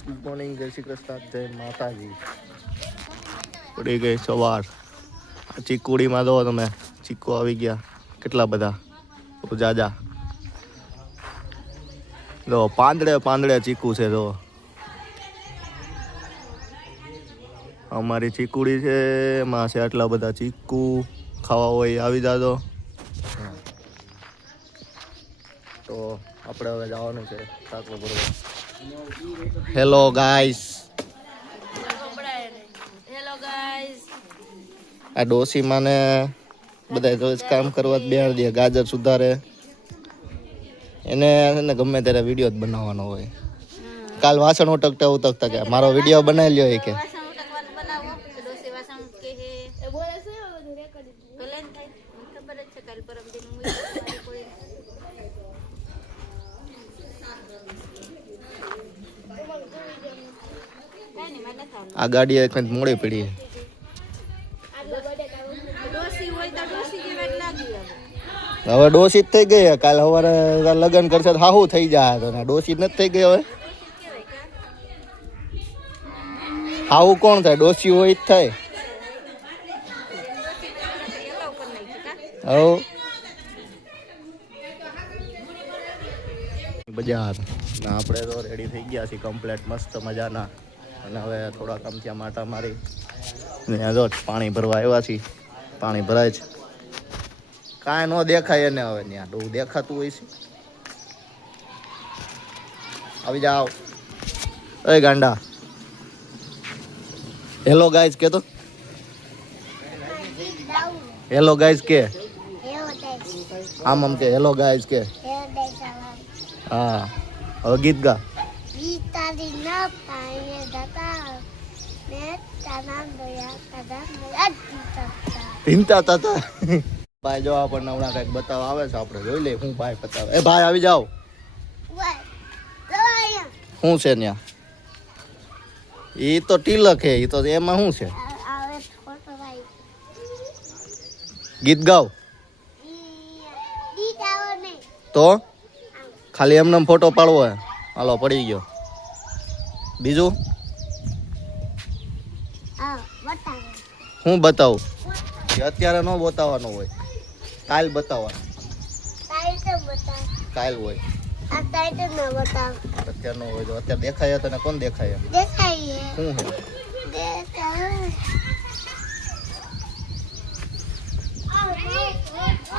Good morning, જય શ્રી કૃષ્ણ, જય માતાજી. પડી ગઈ સવાર. આ ચીકુડીમાં દો તમે, ચીકુ આવી ગયા કેટલા બધા, બહુ જાજા. જો પાંદડે પાંદડે ચીકુ છે. જો અમારી ચીકુડી છે, એમાં છે આટલા બધા ચીકુ. ખાવા હોય આવી જાજો. તો આપણે હવે જવાનું છે ટાંકો ભરવા. Hello guys. આ ડોસીમાં ને બધા રોજ કામ કરવા બેહાડી દે, ગાજર સુધારે. એને ગમે ત્યારે વિડીયો જ બનાવવાનો હોય. કાલ વાસણ ઉટકતા કે મારો વિડીયો બનાવી લ્યો કે આ ગાડી એક મોડી પડી. હવે ડોસી જ થઈ ગઈ. કાલ સવારે લગ્ન કરશે હાહુ થઈ જાય તો ડોસી નથી થઈ ગઈ. હવે હાહુ કોણ થાય? ડોસી હોય જ થાય. હવ બજાર આપણે તો રેડી થઈ ગયા છીએ કમ્પ્લેટ મસ્ત મજાના. અને હવે થોડા કામ ત્યાં માટા મારી ને જો પાણી ભરવા આવ્યા છીએ. પાણી ભરાય છે, કાંઈ ન દેખાય એને. હવે ત્યાં બહુ દેખાતું હોય છે. આવી જાઓ એ ગાંડા. હેલો ગાઈઝ કે તો હેલો ગાઈઝ કે આમ કે હેલો ગાઈઝ કે. હા હવે ગીત ગા. ચિંતા થતા ભાઈ જો આપણને હમણાં કઈક બતાવવા આવે છે, આપણે જોઈ લઈએ હું ભાઈ બતાવે. એ ભાઈ આવી જાઓ. શું છે ત્યાં? એ તો તિલક હે. એ તો એમાં શું છે? ગીત ગાઓ તો ખાલી એમને ફોટો પાડવો હે. હાલો પડી ગયો. બીજું હું બતાવું? અત્યારે ન બતાવવાનું હોય, કાલ બતાવવાનું. કાલ હોય, અત્યારે ન હોય. અત્યારે દેખાય તને કોણ દેખાય? શું હે?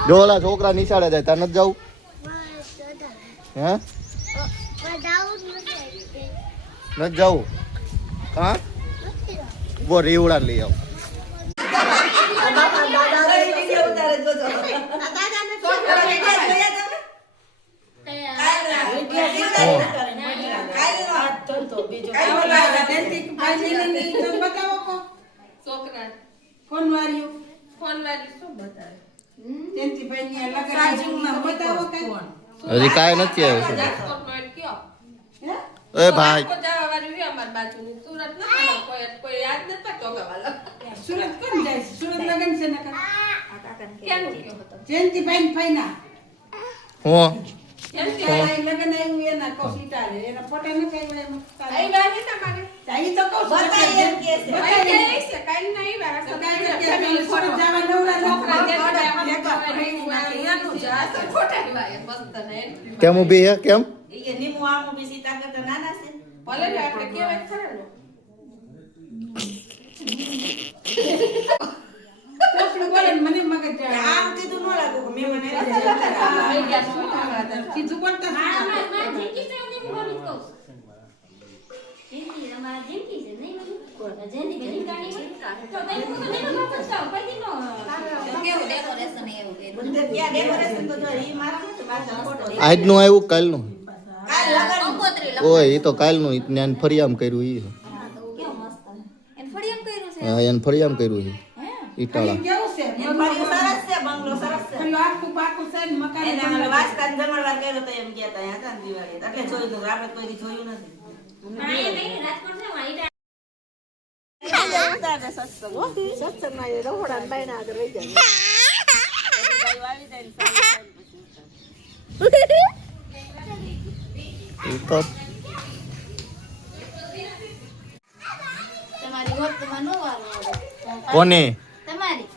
જો ઓલા છોકરા નિશાળે જાય તાર નથી જવું? હે નથી જવું? હા બો રીવડા લઈ આવ. હજી કાંઈ નથી આવ્યું. એ ભાઈ કેમ ઉભી હે? કેમ આજનું આવ્યું કાલનું? ઓય એ તો કાલનું. એને ફરિયામ કર્યું. એને ફરિયામ કર્યું છે ઈટાળા. કોની તમારી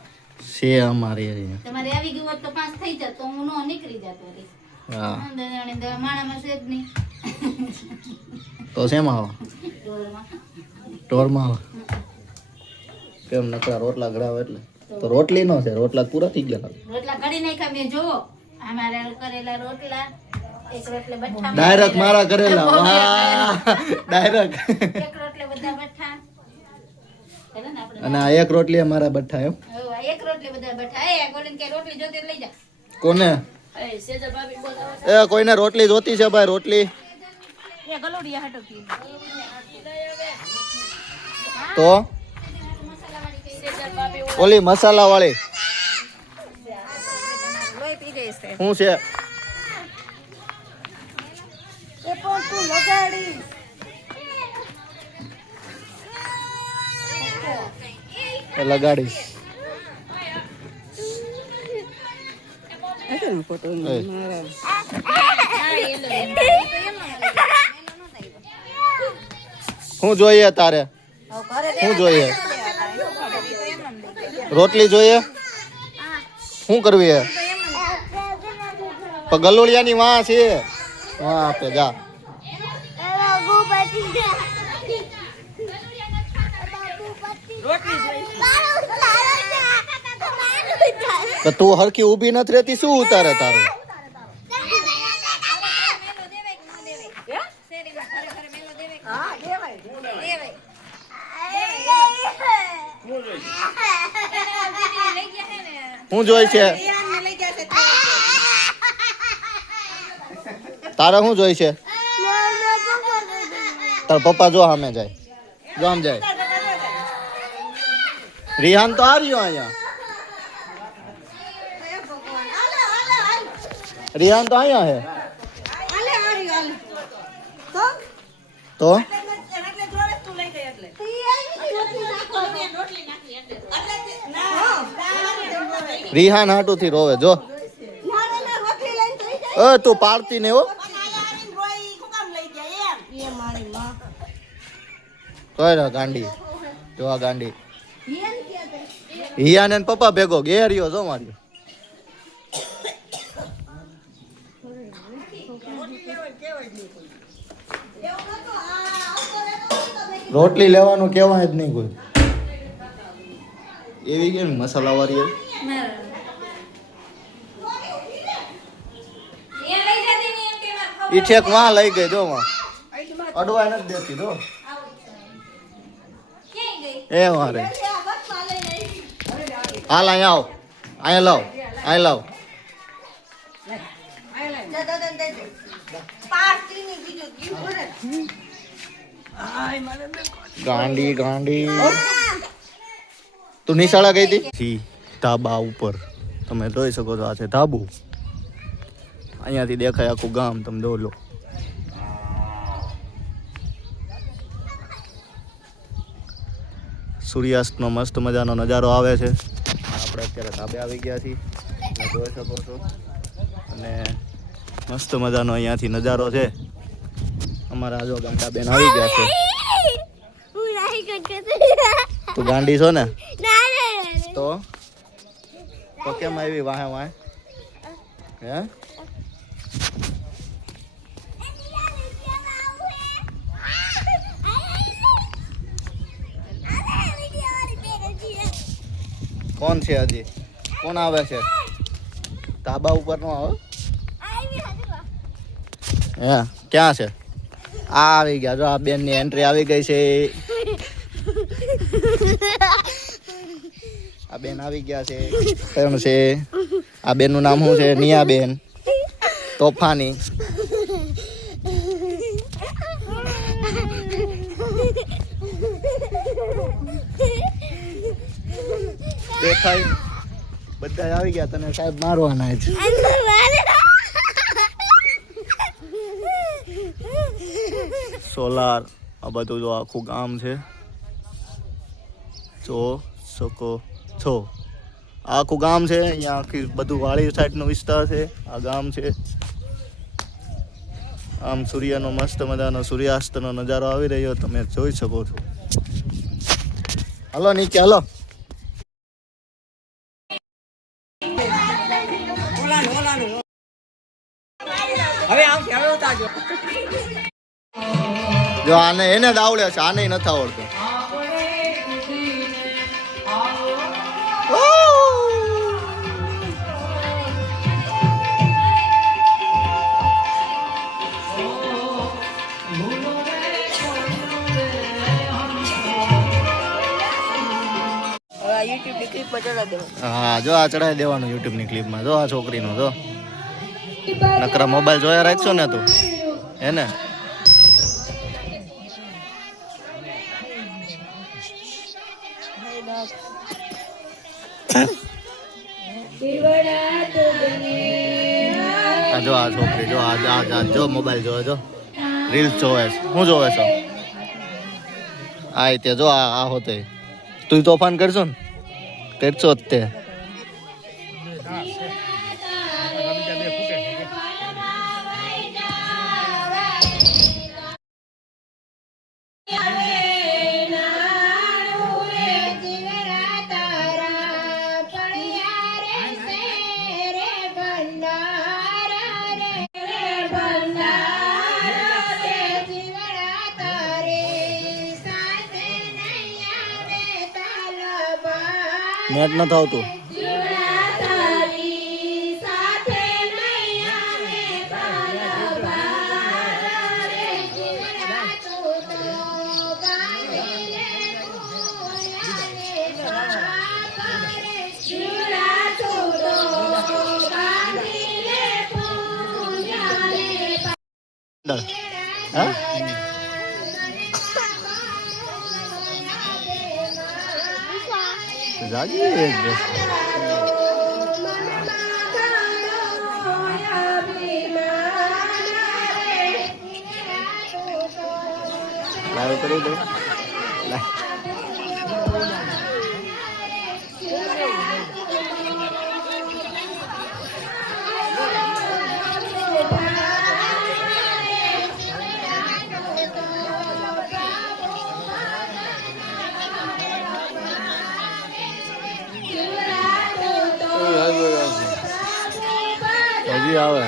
છે અમારી અહીંયા. તમારે આવી ગયું હોત તો 5 થઈ જાત તો હું નો નીકળી જાત વળી. હા માણામાં છે જ નહીં. તો શેમાં આવો ઢોરમાં. ઢોરમાં આવો કેમ નકરા રોટલા ઘડાવે એટલે તો રોટલી નો છે રોટલા પૂરા થઈ ગયા રોટલા ઘડી નાખ્યા મેં જોવો અમારે કરેલા રોટલા એક રોટલે બઠ્ઠા ડાયરેક્ટ મારા કરેલા વાહ ડાયરેક્ટ એક રોટલે બધા બઠ્ઠા હેને ને આપણે અને આ એક રોટલી અમારા બઠ્ઠા એમ હવે એક રોટલે બધા બઠ્ઠા એ ગોલીન કે રોટલી જોતી લઈ જા કોને એ સેજલ ભાભી બોલાવે એ કોઈને રોટલી જોતી છે ભાઈ રોટલી એ ગલોડિયા હટો કી તો સેજલ ભાભી ઓલી મસાલા વાળી લોહી પી ગઈ છે શું છે એ પણ તું લગાડી એ લગાડીશ શું જોઈએ તારે શું જોઈએ રોટલી જોઈએ શું કરવી હે પણ ગલોડિયાની વાં છે વાં આપે જા તો તું હરખી ઊભી નથી રહેતી શું ઉતારે તારું શું જોઈ છે તારે શું જોઈ છે તાર પપ્પા જો સામે જાય જો આમ જાય રિહાન તો આ રહ્યો અહીંયા રિહાન તો અહીંયા હે તો રિહાન હાટુ થી રોવે જો તું પાડતી ને હો કઈ ગાંડી જો આ ગાંડી હિયાન ને પપ્પા ભેગો ગેરિયો જો માર્યો રોટલી લેવાનું કહેવાય જ નહીં કોઈ એવી કેમ મસાલા વાળી ઈ ઠેક વાં લઈ ગઈ જો વાં અડવાય નથી દેતી જો એ વારે હાલ અહીંયા આવ અહીંયા લાવ ગાંડી ગાંડી તું નિશાળા ગઈ હતી ધાબા ઉપર તમે જોઈ શકો છો આ છે ધાબુ અહીંયાથી દેખાય આખું ગામ તમે જોઈ લો સૂર્યાસ્તનો મસ્ત મજાનો નજારો આવે છે આપણે અત્યારે ધાબે આવી ગયા છીએ તમે જોઈ શકો છો અને મસ્ત મજાનો અહીંયાથી નજારો છે અમારા જો ગાંડા બેન આવી ગયા છે તું ગાંડી છો ને તો કેમ આવી વાહે વાહે હે કોણ છે હજી કોણ આવે છે ધાબા ઉપર નો આવે હે ક્યાં છે આ આવી ગયા જો આ બેન ની એન્ટ્રી આવી ગઈ છે આ બેન આવી ગયા છે કોણ છે આ બેન નું નામ શું છે નિયા બેન તોફાની દેખાય બધા આવી ગયા તને સાહેબ મારવાના જ સોલાર આ બધું જો આખું ગામ છે જો શકો છો આખું ગામ છે અહીંયા આખી બધું વાડી સાઈડનો વિસ્તાર છે આ ગામ છે આમ સૂર્યનો મસ્ત મજાનો સૂર્યાસ્તનો નજારો આવી રહ્યો તમે જોઈ શકો છો હલો નીચે હલો. જો આને એને જ આવડે છે, આને નથી આવડતું. હા જો આ ચડાવી દેવાનું યુટ્યુબ ની ક્લિપમાં. જો આ છોકરીનો જો નકરા મોબાઈલ જોયા રાખશો ને તું એને. જો આ છોકરી જો આ જો મોબાઈલ જોવે, જો રીલ્સ જોવે. શું જોવે છો? આ તે જો આ હોતે તું તોફાન કરશો ને કરશો જ તે. નેટ નથી આવતું. હા જાજી એક બસ. લાઈવ કરી દો. હજી આવે.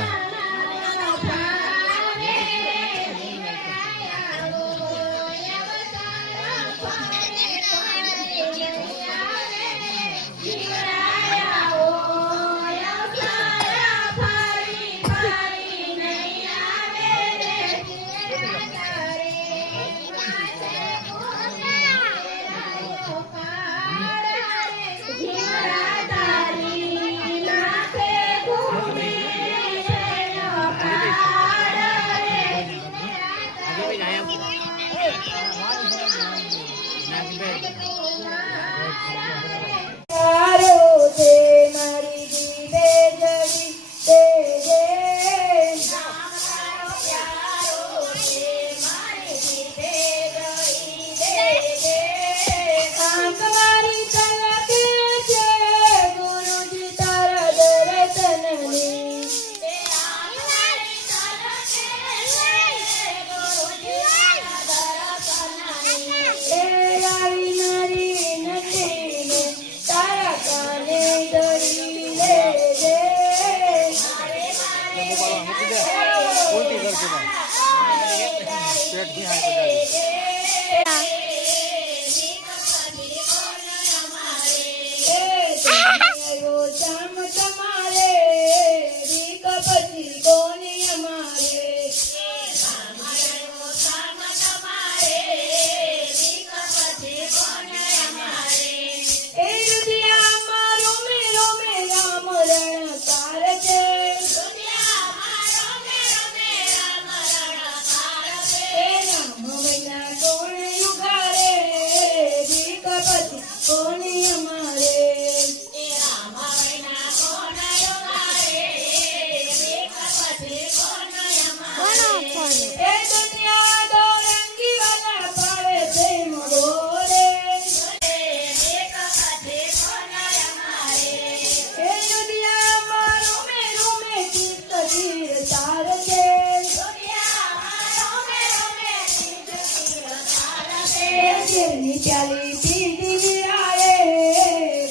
ઘેરની પ્યાલી પીધી વીરાએ,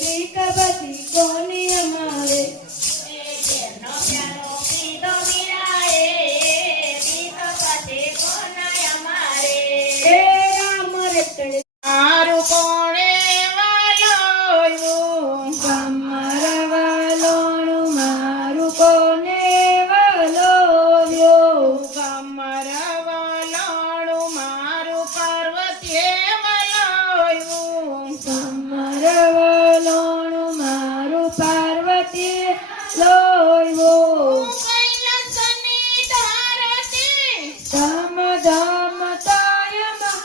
બીક બધી કોની અમારે. ઘેરનો પ્યાલો પીધો વીરાએ, બીક પછી કોનાય અમારે. એ રામ રટડે મારું કોણે વાલોયું, કમર વાલોણું મારું કોને વલોવ્યો. કમર વલોણું મારું પાર્વતીએ વલોયું. કમર વાલોણું મારું પાર્વતી લોવ્યો. કૈલાસની ધરતી, ધમ ધમ તાયમાં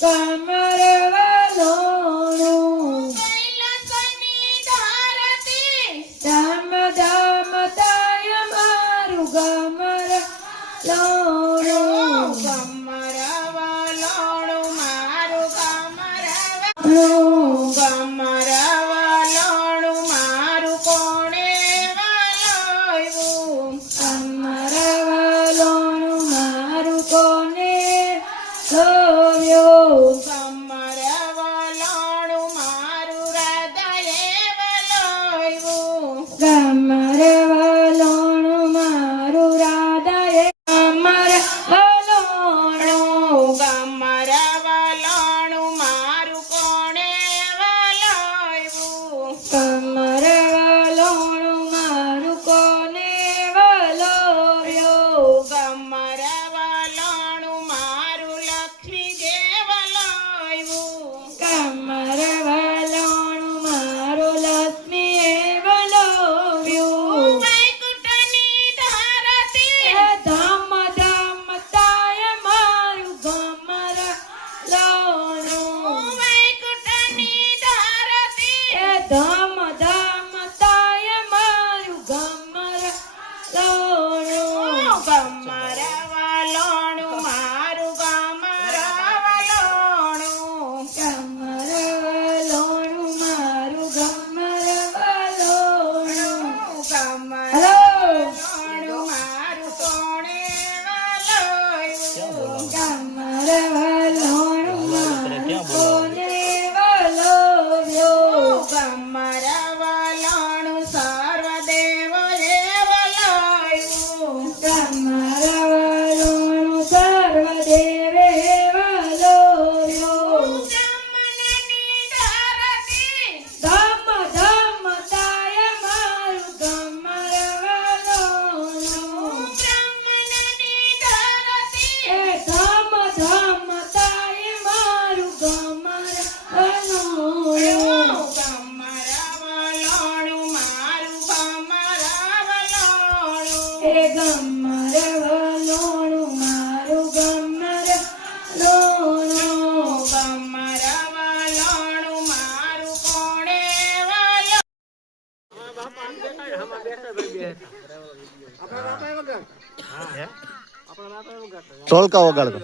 કમર વાલોણું. કૈલાસની ધરતી, ધમ ધમ તાય મારું ગમર લોણું. કમર વલોણું મારું કમર કમર વલોણું મારું કોણે વલોયું. કમર વાલોણું મારું કોને લોવ્યો. કમર વલોણું મારું હૃદયે વલોયું. કમર વાલોણું મારું રાધાએ કમર વાલોણું. કમર વલોણું મારું કોણે વલોયું. કમર વાલોણું મારું કોને વલોવ્યો. કમર વલોણું મારું લક્ષ્મી જે વલોયું. કમર વાલોણું મારું લક્ષ્મીએ વલોવ્યું. વૈકુંઠની ધરતી, એ ધમ ધમ તાય મારું ગમર લોણું. વૈકુંઠની ધરતી, એ ધમ ધમ તાય મારું ગમર લોણું. કમર વલોણું મારું કમર વલોણું. કમર વાલોણું મારું ગમર વાલોણું. કમર હલો. વલોણું મારું કોણે વલોયું. કમર વાલોણું મારું કોને વલોવ્યો. કમર વલોણું સર્વદેવોએ વલોયું. કમર વાલોણું સર્વદેવે વલોવ્યો. બ્રાહ્મણની ધરતી, ધમ ધમ તાય મારું ગમર વાલોણું. બ્રાહ્મણની ધરતી, એ ધમ ધમ તાય મારું ગમર વાલોણું. કમર વલોણું મારું કમર વલોણું. એ ગમર વાલોણું મારું ગમર લોણું. કમર વલોણું મારું કોણે વલોયું. ઢોલકા વગાડતો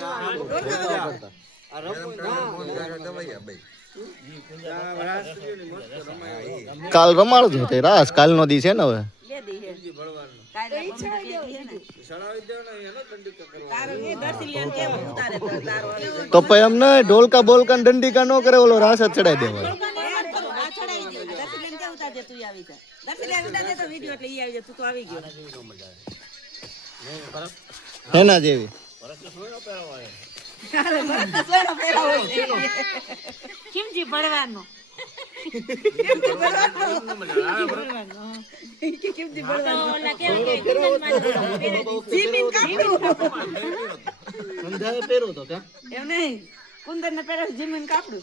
કાલ રમાડજો તે રાસ કાલનો દી છે ને હવે તો પછી એમ ને ઢોલકા બોલકા ને દંડિકા નો કરે ઓલો રાસ જ ચડાઈ દેવાય એના જેવી ખીમજી ભરવાનું. એમ નહીં કુંદર ને પહેરે જીમીન કાપડું